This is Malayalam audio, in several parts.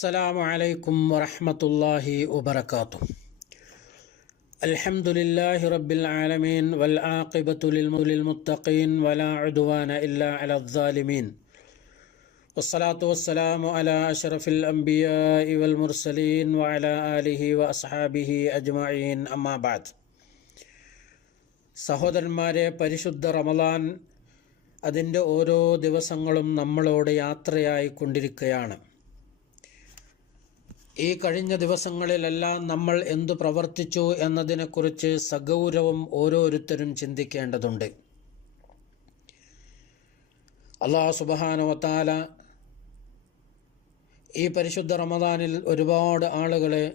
السلام عليكم ورحمة الله وبركاته الحمد لله رب العالمين والعاقبة للم- للمتقين ولا عدوان إلا على الظالمين والصلاة والسلام على أشرف الأنبياء والمرسلين وعلى آله وأصحابه أجمعين أما بعد സഹോദരന്മാരെ പരിശുദ്ധ റമദാൻ അതിൻ്റെ ഓരോ ദിവസങ്ങളും നമ്മളോട് യാത്രയായി കൊണ്ടിരിക്കുകയാണ് ഈ കഴിഞ്ഞ ദിവസങ്ങളിലെല്ലാം നമ്മൾ എന്തു പ്രവർത്തിച്ചു എന്നതിനെക്കുറിച്ച് സഗൗരവം ഓരോരുത്തരും ചിന്തിക്കേണ്ടതുണ്ട്. അള്ളാഹു സുബാനവത്താല ഈ പരിശുദ്ധ റമദാനിൽ ഒരുപാട് ആളുകളെ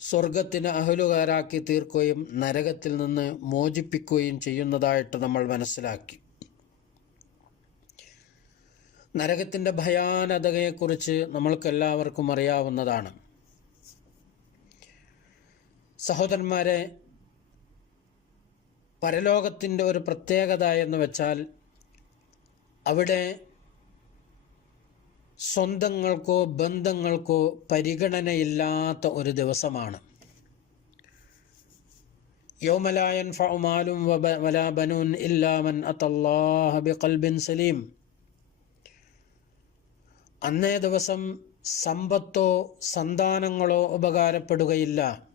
സ്വർഗത്തിന് അഹലുകാരാക്കി തീർക്കുകയും നരകത്തിൽ നിന്ന് മോചിപ്പിക്കുകയും ചെയ്യുന്നതായിട്ട് നമ്മൾ മനസ്സിലാക്കി. നരകത്തിന്റെ ഭയാനതയെക്കുറിച്ച് നമ്മൾക്കെല്ലാവർക്കും അറിയാവുന്നതാണ്. സഹോദരന്മാരെ പരലോകത്തിന്റെ ഒരു പ്രത്യേകത എന്ന് വെച്ചാൽ അവിടെ സ്വന്തങ്ങൾക്കോ ബന്ധങ്ങൾക്കോ പരിഗണനയില്ലാത്ത ഒരു ദിവസമാണ്. യൗമലായൻ ഫമാലും വലാബനൂൻ ഇല്ലാമൻ അത്തല്ലാഹബി കൽബിൻ സലീം. അന്നേ ദിവസം സമ്പത്തോ സന്താനങ്ങളോ ഉപകാരപ്പെടുകയില്ല.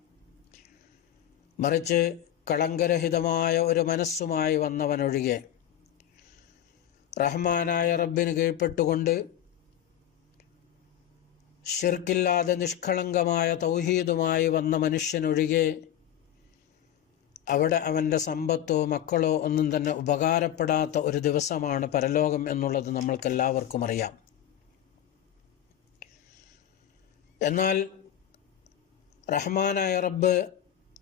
മറിച്ച് കളങ്കരഹിതമായ ഒരു മനസ്സുമായി വന്നവനൊഴികെ. റഹ്മാനായ റബ്ബിന് കീഴ്പ്പെട്ടുകൊണ്ട് ഷിർക്കില്ലാതെ നിഷ്കളങ്കമായ തൗഹീദുമായി വന്ന മനുഷ്യനൊഴികെ അവിടെ അവന്റെ സമ്പത്തോ മക്കളോ ഒന്നും തന്നെ ഉപകാരപ്പെടാത്ത ഒരു ദിവസമാണ് പരലോകം എന്നുള്ളത് നമ്മൾക്കെല്ലാവർക്കും അറിയാം. എന്നാൽ റഹ്മാനായ റബ്ബ്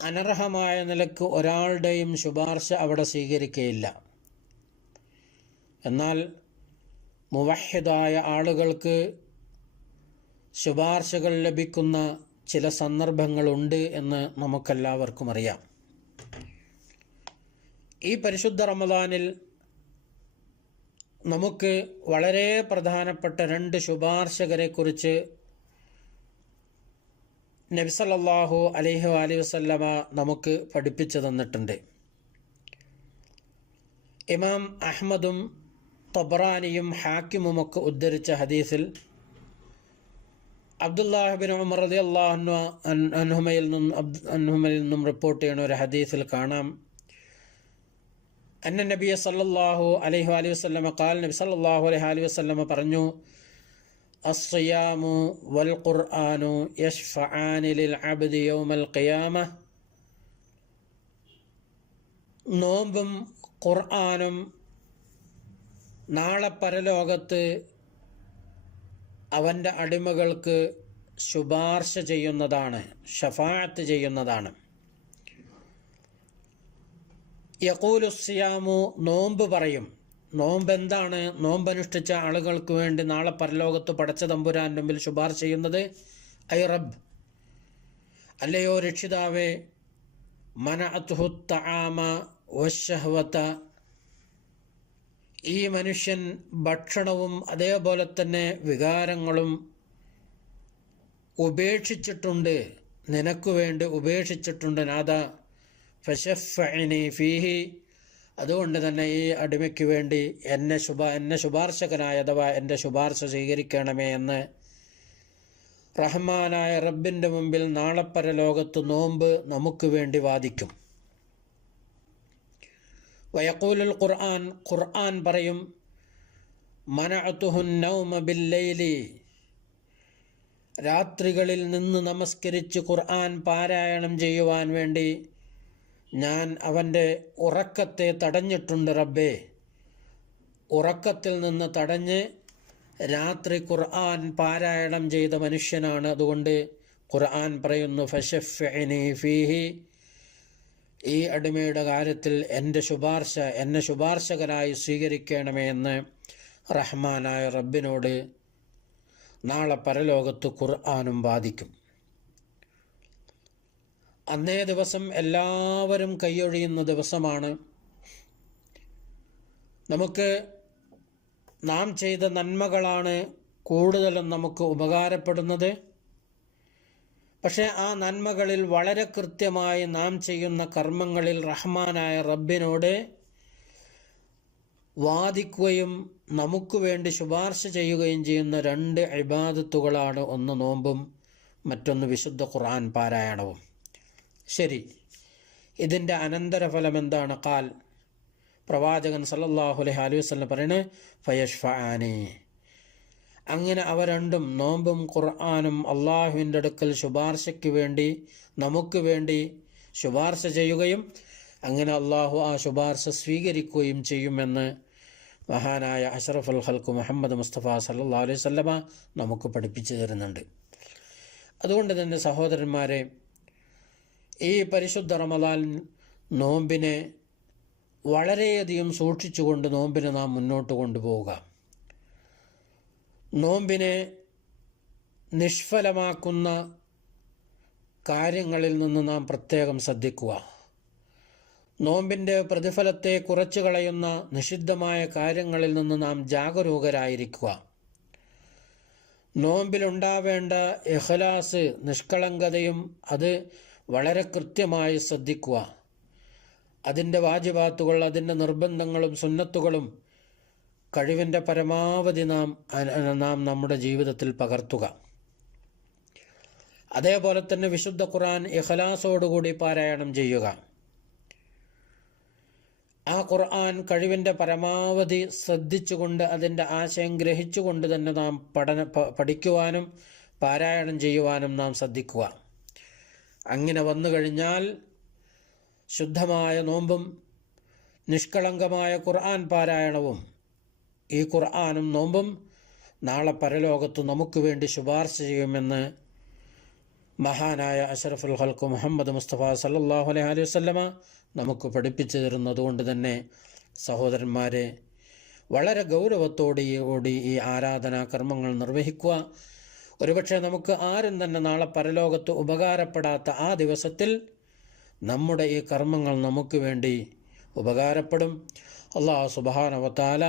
അനർഹമായ നിലയ്ക്ക് ഒരാളുടെയും ശുപാർശ അവിടെ സ്വീകരിക്കുകയില്ല എന്നാൽ മുവഹിദായ ആളുകൾക്ക് ശുപാർശകൾ ലഭിക്കുന്ന ചില സന്ദർഭങ്ങളുണ്ട് എന്ന് നമുക്കെല്ലാവർക്കും അറിയാം. ഈ പരിശുദ്ധ റമദാനിൽ നമുക്ക് വളരെ പ്രധാനപ്പെട്ട രണ്ട് ശുപാർശകരെക്കുറിച്ച് നബിസല്ലാഹു അലൈഹി അലി വസല്ലമ നമുക്ക് പഠിപ്പിച്ചു തന്നിട്ടുണ്ട്. ഇമാം അഹ്മദും തൊബ്രാനിയും ഹാക്കിമുമൊക്കെ ഉദ്ധരിച്ച ഹദീസിൽ അബ്ദുല്ലാഹിബിൻ ഉമർ റതി അള്ളാഹു അൻഹുമയിൽ നിന്നും അൻഹുമയിൽ നിന്നും റിപ്പോർട്ട് ചെയ്യുന്ന ഒരു ഹദീസിൽ കാണാം. അന്ന നബിയ സല്ലാഹു അലൈഹി അലൈഹി വസ്ലമ കാൽ നബി സല്ലാഹു അലൈഹി അലൈഹി വസ്ലമ പറഞ്ഞു അസ്സയാമു والقرآن يشفعان للعبد يوم القيامة. നോമ്പും ഖുർആാനും നാളെ പരലോകത്ത് അവന്റെ അടിമകൾക്ക് ശുപാർശ ചെയ്യുന്നതാണ് ഷഫാത്ത് ചെയ്യുന്നതാണ്. യക്കൂലുസിയാമു നോമ്പ് പറയും നോമ്പ് എന്താണ് നോമ്പനുഷ്ഠിച്ച ആളുകൾക്ക് വേണ്ടി നാളെ പരലോകത്ത് പടച്ച തമ്പുരാന്റെ മുമ്പിൽ ശുപാർശ ചെയ്യുന്നത്? ഐ റബ് അല്ലയോ രക്ഷിതാവേ മന അത്ഹുത്താമ വശഹവത്ത ഈ മനുഷ്യൻ ഭക്ഷണവും അതേപോലെ തന്നെ വികാരങ്ങളും ഉപേക്ഷിച്ചിട്ടുണ്ട്. നിനക്കു വേണ്ടി ഉപേക്ഷിച്ചിട്ടുണ്ട്. നാഥ ഫഷഫിനി ഫീഹി അതുകൊണ്ട് തന്നെ ഈ അടിമയ്ക്ക് വേണ്ടി എന്നെ ശുഭ എന്നെ ശുപാർശകനായ അഥവാ എന്റെ ശുപാർശ സ്വീകരിക്കണമേ എന്ന് റഹ്മാനായ റബ്ബിന്റെ മുമ്പിൽ നാളെപ്പര ലോകത്ത് നോമ്പ് നമുക്ക് വേണ്ടി വാദിക്കും. വയക്കൂലുൽ ഖുർആൻ ഖുർആൻ പറയും മനഅത്തുഹുൻ നൗമ ബില്ലൈലി. രാത്രികളിൽ നിന്ന് നമസ്കരിച്ച് ഖുർആൻ പാരായണം ചെയ്യുവാൻ വേണ്ടി ഞാൻ അവന്റെ ഉറക്കത്തെ തടഞ്ഞിട്ടുണ്ട് റബ്ബേ. ഉറക്കത്തിൽ നിന്ന് തടഞ്ഞ് രാത്രി ഖുർആൻ പാരായണം ചെയ്ത മനുഷ്യനാണ്. അതുകൊണ്ട് ഖുർആൻ പറയുന്നു ഫീഹി. ഈ അടിമയുടെ കാര്യത്തിൽ എന്റെ ശുപാർശ എന്നെ ശുപാർശകനായി സ്വീകരിക്കണമേ എന്ന് റഹ്മാനായ റബ്ബിനോട് നാളെ പരലോകത്ത് ഖുർആാനും ബാധിക്കും അന്നേ ദിവസം എല്ലാവരും കൈയൊഴിയുന്ന ദിവസമാണ്. നമുക്ക് നാം ചെയ്ത നന്മകളാണ് കൂടുതലും നമുക്ക് ഉപകാരപ്പെടുന്നത്. പക്ഷേ ആ നന്മകളിൽ വളരെ കൃത്യമായി നാം ചെയ്യുന്ന കർമ്മങ്ങളിൽ റഹ്മാനായ റബ്ബിനോട് വാദിക്കുകയും നമുക്ക് വേണ്ടി ശുപാർശ ചെയ്യുകയും ചെയ്യുന്ന രണ്ട് ഇബാദത്തുകളാണ് ഒന്ന് നോമ്പും മറ്റൊന്ന് വിശുദ്ധ ഖുർആൻ പാരായണവും. ശരി. ഇതിന്റെ അനന്തരഫലം എന്താണ് കാൽ പ്രവാചകൻ സല്ലല്ലാഹു അലൈഹി അലൈഹി വസല്ലം പറയുന്നത് ഫയഷ്ഫാനി അങ്ങനെ അവ രണ്ടും നോമ്പും ഖുർആാനും അള്ളാഹുവിന്റെ അടുക്കൽ ശുപാർശയ്ക്ക് വേണ്ടി നമുക്ക് വേണ്ടി ശുപാർശ ചെയ്യുകയും അങ്ങനെ അള്ളാഹു ആ ശുപാർശ സ്വീകരിക്കുകയും ചെയ്യുമെന്ന് മഹാനായ അഷറഫുൽ ഹൽക്ക് മുഹമ്മദ് മുസ്തഫ സല്ലാ അലൈഹി സ്വല്ലമ നമുക്ക് പഠിപ്പിച്ചു തരുന്നുണ്ട്. അതുകൊണ്ട് തന്നെ സഹോദരന്മാരെ ഈ പരിശുദ്ധ റമദാൻ നോമ്പിനെ വളരെയധികം സൂക്ഷിച്ചുകൊണ്ട് നോമ്പിനെ നാം മുന്നോട്ട് കൊണ്ടുപോവുക. നോമ്പിനെ നിഷ്ഫലമാക്കുന്ന കാര്യങ്ങളിൽ നിന്ന് നാം പ്രത്യേകം ശ്രദ്ധിക്കുക. നോമ്പിന്റെ പ്രതിഫലത്തെ കുറച്ചു കളയുന്ന നിഷിദ്ധമായ കാര്യങ്ങളിൽ നിന്ന് നാം ജാഗരൂകരായിരിക്കുക. നോമ്പിലുണ്ടാവേണ്ട എഹ്ലാസ് നിഷ്കളങ്കതയും അത് വളരെ കൃത്യമായി ശ്രദ്ധിക്കുക. അതിന്റെ വാജിബാത്തുകൾ അതിന്റെ നിർബന്ധങ്ങളും സുന്നത്തുകളും കഴിവിന്റെ പരമാവധി നാം നാം നമ്മുടെ ജീവിതത്തിൽ പകർത്തുക. അതേപോലെ തന്നെ വിശുദ്ധ ഖുർആൻ ഇഖലാസോടുകൂടി പാരായണം ചെയ്യുക. ആ ഖുർആൻ കഴിവിന്റെ പരമാവധി ശ്രദ്ധിച്ചുകൊണ്ട് അതിന്റെ ആശയം ഗ്രഹിച്ചുകൊണ്ട് തന്നെ നാം പഠന പഠിക്കുവാനും പാരായണം ചെയ്യുവാനും നാം ശ്രദ്ധിക്കുക. അങ്ങനെ വന്നു കഴിഞ്ഞാൽ ശുദ്ധമായ നോമ്പും നിഷ്കളങ്കമായ ഖുർആൻ പാരായണവും ഈ ഖുർആാനും നോമ്പും നാളെ പരലോകത്ത് നമുക്ക് വേണ്ടി ശുപാർശ ചെയ്യുമെന്ന് മഹാനായ അഷറഫുൽ ഹൽക്കു മുഹമ്മദ് മുസ്തഫ സല്ലാഹു അലൈഹി അലൈഹി വസ്ലമ നമുക്ക് പഠിപ്പിച്ചു തരുന്നതുകൊണ്ട് തന്നെ സഹോദരന്മാരെ വളരെ ഗൗരവത്തോടുകൂടി ഈ ആരാധനാ കർമ്മങ്ങൾ നിർവഹിക്കുക. ഒരുപക്ഷെ നമുക്ക് ആരും തന്നെ നാളെ പരലോകത്ത് ഉപകാരപ്പെടാത്ത ആ ദിവസത്തിൽ നമ്മുടെ ഈ കർമ്മങ്ങൾ നമുക്ക് വേണ്ടി ഉപകാരപ്പെടും. അള്ളാഹു സുബാനവത്താല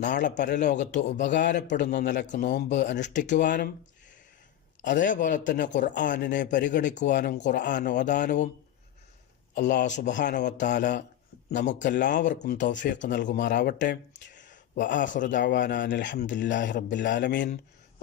നാളെ പരലോകത്ത് ഉപകാരപ്പെടുന്ന നിലയ്ക്ക് നോമ്പ് അനുഷ്ഠിക്കുവാനും അതേപോലെ തന്നെ ഖുർആാനിനെ പരിഗണിക്കുവാനും ഖുർആൻ ഓതാനവും അള്ളാഹു സുബാനവത്താല നമുക്കെല്ലാവർക്കും തൗഫീഖ് നൽകുമാറാവട്ടെ. വ ദാവാനാൻ അലഹമുല്ലാഹി റബ്ബുലാലമീൻ